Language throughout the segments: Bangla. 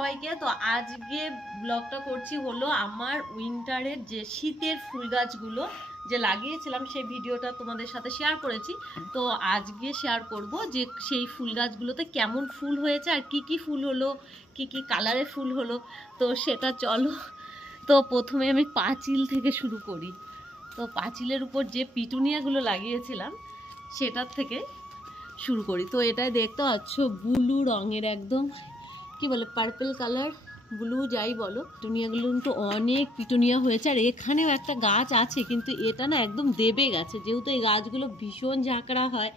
সবাইকে। তো আজকে ব্লগটা করছি হলো আমার উইন্টারের যে শীতের ফুল গাছগুলো যে লাগিয়েছিলাম সেই ভিডিওটা তোমাদের সাথে শেয়ার করেছি। তো আজকে শেয়ার করব যে সেই ফুল গাছগুলোতে কেমন ফুল হয়েছে আর কি কি ফুল হলো, কি কি কালারের ফুল হলো, তো সেটা চলো। তো প্রথমে আমি পাঁচিল থেকে শুরু করি। তো পাঁচিলের উপর যে পিটুনিয়াগুলো লাগিয়েছিলাম সেটার থেকে শুরু করি। তো এটাই দেখতে পাচ্ছ ব্লু রঙের, একদম কি বলে পার্পল কালার, ব্লু যাই বলো। পিটুনিয়াগুলো কিন্তু অনেক পিটুনিয়া হয়েছে। আর এখানেও একটা গাছ আছে কিন্তু এটা না একদম দেবে গেছে, যেহেতু এই গাছগুলো ভীষণ ঝাঁকড়া হয়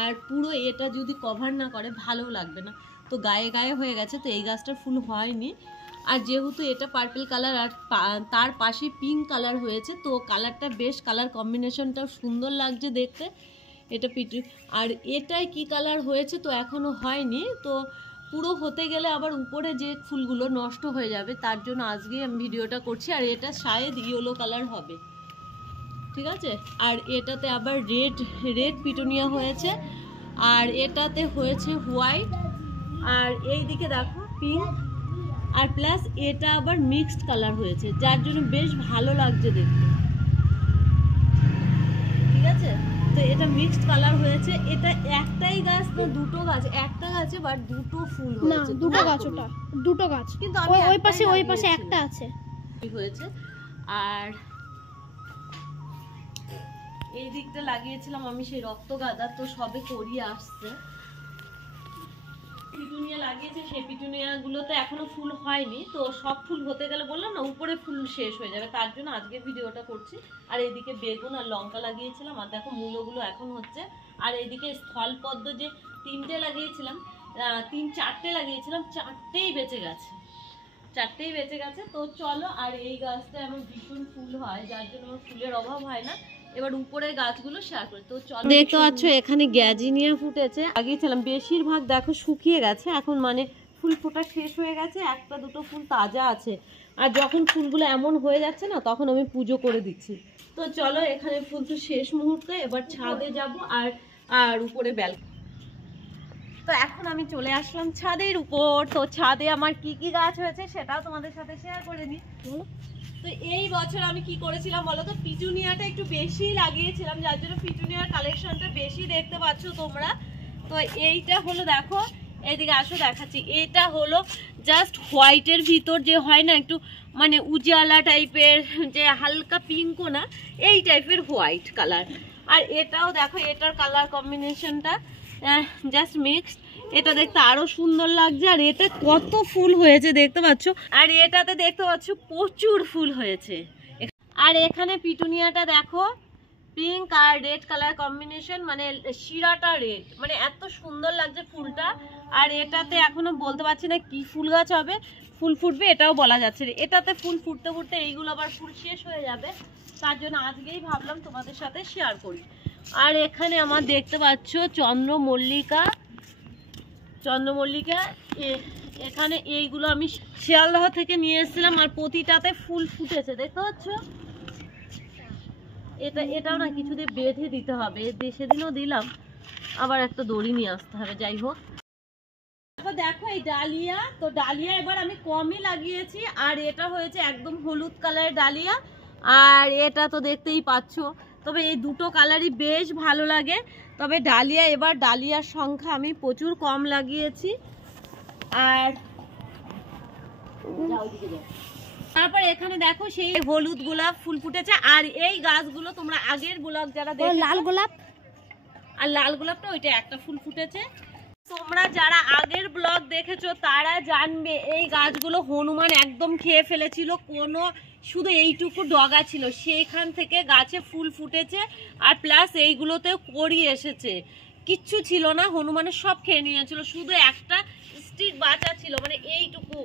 আর পুরো এটা যদি কভার না করে ভালো লাগবে না, তো গায়ে গায়ে হয়ে গেছে। তো এই গাছটার ফুল হয়নি। আর যেহেতু এটা পার্পল কালার আর তার পাশে পিঙ্ক কালার হয়েছে, তো কালারটা বেশ, কালার কম্বিনেশনটাও সুন্দর লাগছে দেখতে। এটা আর এটাই কি কালার হয়েছে তো এখনো হয়নি। তো পুরো হতে গেলে আবার উপরে যে ফুলগুলো নষ্ট হয়ে যাবে, তার জন্য আজকে আমি ভিডিওটা করছি। আর এটা শায়দ ইয়েলো কালার হবে, ঠিক আছে। আর এটাতে আবার রেড পিটুনিয়া হয়েছে, আর এটাতে হয়েছে হোয়াইট, আর এই দিকে দেখো পিঙ্ক, আর প্লাস এটা আবার মিক্সড কালার হয়েছে, যার জন্য বেশ ভালো লাগছে দেখতে, ঠিক আছে। তো এটা মিক্সড কালার হয়েছে। এটা একটাই গাছ তো দুটো গাছ? একটা গাছে বাট দুটো ফুল হয়েছে। দুটো গাছ, ওটা দুটো গাছ, কিন্তু ওই পাশে একটা আছে হয়েছে। আর এই দিকটা লাগিয়েছিলাম আমি সেই রক্তগাঁদা, তো সবে করিয়ে আসছে। পিটুনিয়া লাগিয়েছে, সেই পিটুনিয়া গুলোতে এখনো ফুল হয়নি। তো সব ফুল হতে গেলে বললাম না উপরে ফুল শেষ হয়ে যাবে, তার জন্য আজকে ভিডিওটা করছি। আর এইদিকে বেগুন আর লঙ্কা লাগিয়েছিলাম, আর দেখো মূলগুলো এখন হচ্ছে। আর এইদিকে স্থলপদ্ম যে তিনটে লাগিয়েছিলাম, চারটে লাগিয়েছিলাম, চারটেই বেঁচে গেছে। তো চলো। আর এই গাছটা আমার ভীষণ ফুল হয়, যার জন্য আমার ফুলের অভাব হয় না। এবার উপরে গাছগুলো শেয়ার করি। তো চলো, দেখতে পাচ্ছ এখানে গ্যাজিনিয়া ফুটেছে, লাগিয়েছিলাম বেশিরভাগ দেখো শুকিয়ে গেছে এখন, মানে ফুল ফোটা শেষ হয়ে গেছে, একটা দুটো ফুল তাজা আছে। আর যখন ফুলগুলো এমন হয়ে যাচ্ছে না, তখন আমি পুজো করে দিচ্ছি। তো চলো, এখানে ফুল তো শেষ মুহূর্তে, এবার ছাদে যাব আর উপরে তো এখন আমি চলে আসলাম ছাদের উপর। তো ছাদে আমার কি কি গাছ হয়েছে সেটাও তোমাদের সাথে শেয়ার করে দিই। তো এই বছর আমি কি করেছিলাম বলো তো, পিটুনিয়াটা একটু বেশি লাগিয়েছিলাম, যার জন্য পিটুনিয়ার কালেকশনটা বেশি দেখতে পাচ্ছ তোমরা। তো এইটা হলো, দেখো এইদিকে আসো দেখাচ্ছি। এটা হলো জাস্ট হোয়াইটের ভিতর যে হয় না একটু মানে উজালা টাইপের, যে হালকা পিঙ্কও না, এই টাইপের হোয়াইট কালার। আর এটাও দেখো, এটার কালার কম্বিনেশনটা জাস্ট মিক্সড, এটা দেখতে আরো সুন্দর লাগছে। আর এটা কত ফুল হয়েছে দেখতে পাচ্ছ, আর এটাতে দেখতে পাচ্ছ প্রচুর ফুল হয়েছে। আর এখানে পিটুনিয়াটা দেখো, পিঙ্ক আর রেড কালার কম্বিনেশন, মানে শিরাটা রেড, মানে এত সুন্দর লাগছে ফুলটা। আর এটাতে এখনো বলতে পারছি না কি ফুল গাছ হবে, ফুল ফুটবে এটাও বলা যাচ্ছে না। এটাতে ফুল ফুটতে ফুটতে এইগুলো আবার ফুল শেষ হয়ে যাবে, তার জন্য আজকেই ভাবলাম তোমাদের সাথে শেয়ার করি। আর এখানে আমার দেখতে পাচ্ছ চন্দ্রমল্লিকা, এখানে এইগুলো আমি শিয়ালদহ থেকে নিয়ে এসেছিলাম, আর প্রতিটাতে ফুল ফুটেছে দেখতে পাচ্ছ। এটাও না কিছু দিয়ে বেঁধে দিতে হবে, সেদিনও দিলাম, আবার একটা দড়ি নিয়ে আসতে হবে। যাই হোক, দেখো এই ডালিয়া, তো ডালিয়া এবার আমি কমই লাগিয়েছি। আর এটা হয়েছে একদম হলুদ কালারের ডালিয়া, আর এটা তো দেখতেই পাচ্ছ। তবে এই দুটো কালারই বেশ ভালো লাগে। তবে ডালিয়া, এবার ডালিয়ার সংখ্যা আমি প্রচুর কম লাগিয়েছি। আর তারপর এখানে দেখো সেই হলুদ গোলাপ ফুল ফুটেছে। আর এই গাছগুলো তোমরা আগের ব্লগ যারা দেখো, লাল গোলাপ, আর লাল গোলাপটা ওইটা একটা ফুল ফুটেছে। তোমরা যারা আগের ব্লগ দেখেছো তারা জানবে এই গাছগুলো হনুমান একদম খেয়ে ফেলেছিল, কোনো শুধু এইটুকু ডগা ছিল, সেইখান থেকে গাছে ফুল ফুটেছে। আর প্লাস এইগুলোতে কড়ি এসেছে, কিচ্ছু ছিল না, হনুমানের সব খেয়ে নিয়েছিল, শুধু একটা স্টিক বাঁচা ছিল, মানে এইটুকু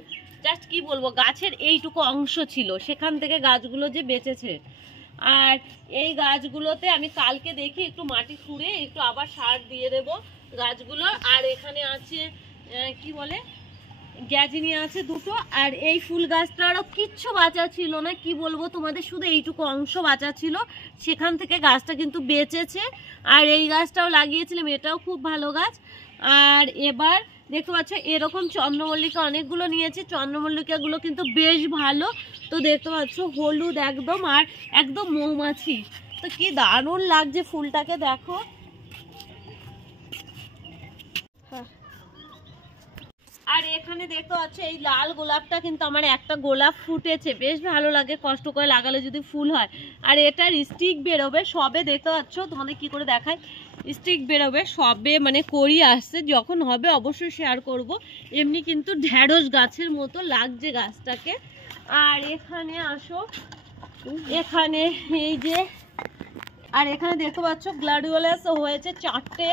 জাস্ট কি বলবো, গাছের এইটুকু অংশ ছিল, সেখান থেকে গাছগুলো যে বেঁচেছে। আর এই গাছগুলোতে আমি কালকে দেখি একটু মাটি খুঁড়ে একটু আবার সার দিয়ে দেবো গাছগুলো। আর এখানে আছে কি বলে গ্যাজিনিয়া আছে দুটো। আর এই ফুল গাছটারও কিচ্ছু বাঁচা ছিল না, কি বলবো তোমাদের, শুধু এইটুকু অংশ বাঁচা ছিল, সেখান থেকে গাছটা কিন্তু বেঁচেছে। আর এই গাছটাও লাগিয়েছিলাম, এটাও খুব ভালো গাছ। আর এবার দেখতে পাচ্ছ এরকম চন্দ্রমল্লিকা অনেকগুলো নিয়েছি, চন্দ্রমল্লিকাগুলো কিন্তু বেশ ভালো। তো দেখতে পাচ্ছ হলুদ একদম, আর একদম মৌমাছি। তো কি দারুণ লাগছে ফুলটাকে, দেখো। আর এখানে দেখতে পাচ্ছ এই লাল গোলাপটা কিন্তু আমার একটা গোলাপ ফুটেছে, বেশ ভালো লাগে, কষ্ট করে লাগালে যদি ফুল হয়। আর এটার স্টিক বেরোবে সবে, দেখতে পাচ্ছ, তোমাদের কি করে দেখায়, স্টিক বেরোবে সবে, মানে করি আসছে, যখন হবে অবশ্যই শেয়ার করব। এমনি কিন্তু ঢেঁড়স গাছের মতো লাগছে গাছটাকে। আর এখানে আসো, এখানে এই যে, আর এখানে দেখতে পাচ্ছ গ্লাডিওলাস হয়েছে 4টে।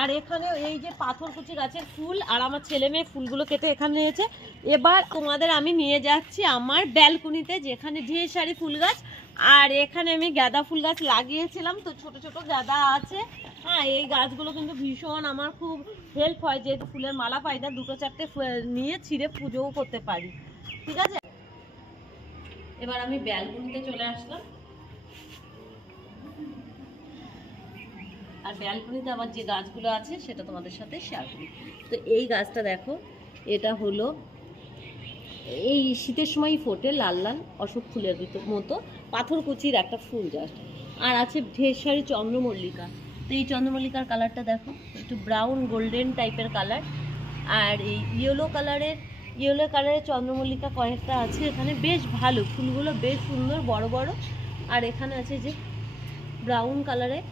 আর এখানে এই যে পাথরকুচি গাছের ফুল, আর আমার ছেলে মেয়ে ফুলগুলো কেটে এখানে নিয়েছে। এবার তোমাদের আমি নিয়ে যাচ্ছি আমার ব্যালকনিতে, যেখানে ঢের সারি ফুল গাছ। আর এখানে আমি গাঁদা ফুল গাছ লাগিয়েছিলাম, তো ছোট ছোট গাঁদা আছে। হ্যাঁ, এই গাছগুলো কিন্তু ভীষণ আমার খুব হেল্প হয়, যেহেতু ফুলের মালা পাই না, 2-4টে নিয়ে ছিঁড়ে পুজোও করতে পারি। ঠিক আছে, এবার আমি ব্যালকনিতে চলে আসলাম। আর ব্যালকনিতে আমার যে গাছগুলো আছে সেটা তোমাদের সাথে শেয়ার করি। তো এই গাছটা দেখো, এটা হলো এই শীতের সময় ফোটে লাল লাল অশোক ফুলের মতো পাথরকুচির একটা ফুল জাস্ট। আর আছে ঢের সারি চন্দ্রমল্লিকা। তো এই চন্দ্রমল্লিকার কালারটা দেখো, একটু ব্রাউন গোল্ডেন টাইপের কালার। আর এই ইয়েলো কালারের চন্দ্রমল্লিকা কয়েকটা আছে এখানে, বেশ ভালো ফুলগুলো, বেশ সুন্দর বড় বড়। আর এখানে আছে যে ব্রাউন কালারের,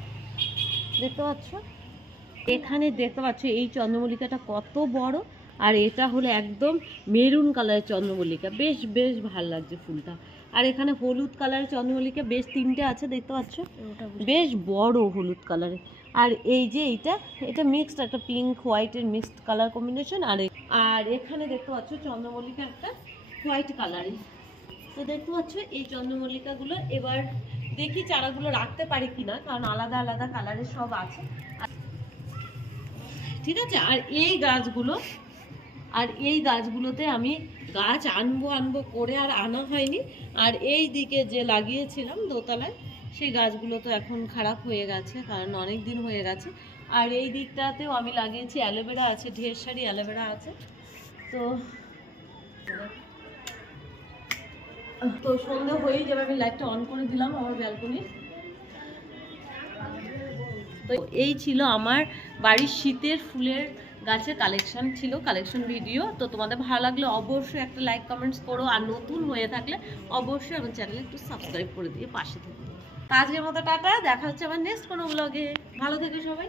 দেখতে পাচ্ছ, এখানে দেখতে পাচ্ছ এই চন্দ্রমল্লিকাটা কত বড়। আর এটা হলো একদম মেরুন কালারের চন্দ্রমল্লিকা, বেশ বেশ ভালো লাগছে ফুলটা। আর এখানে হলুদ কালারের চন্দ্রমল্লিকা বেশ 3টে আছে, দেখতে পাচ্ছ, বেশ বড় হলুদ কালারের। আর এই যে এটা মিক্সড, একটা পিঙ্ক হোয়াইটের মিক্সড কালার কম্বিনেশন। আর এখানে দেখতে পাচ্ছ চন্দ্রমল্লিকা একটা হোয়াইট কালারের। তো দেখতে পাচ্ছ এই চন্দ্রমল্লিকাগুলো এবার দেখি চারাগুলো রাখতে পারি কিনা, কারণ আলাদা আলাদা কালারের সব আছে। ঠিক আছে, আর এই গাছগুলোতে আমি গাছ আনবো করে আর আনা হয়নি। আর এই দিকে যে লাগিয়েছিলাম দোতলায়, সেই গাছগুলো তো এখন খারাপ হয়ে গেছে, কারণ অনেক দিন হয়ে গেছে। আর এই দিকটাতেও আমি লাগিয়েছি অ্যালোভেরা আছে, ঢের সারি অ্যালোভেরা আছে। তো সন্ধ্যা হয়েই যাবে, আমি লাইটটা অন করে দিলাম আমার ব্যালকনির। তো এই ছিল আমার বাড়ির শীতের ফুলের গাছের কালেকশন ভিডিও। তো তোমাদের ভালো লাগলে অবশ্যই একটা লাইক কমেন্টস করো, আর নতুন হয়ে থাকলে অবশ্যই আমার চ্যানেলে একটু সাবস্ক্রাইব করে দিয়ে পাশে থেকো। আজকের মতো টাটা, দেখা হচ্ছে আবার নেক্সট কোনো ব্লগে। ভালো থেকো সবাই।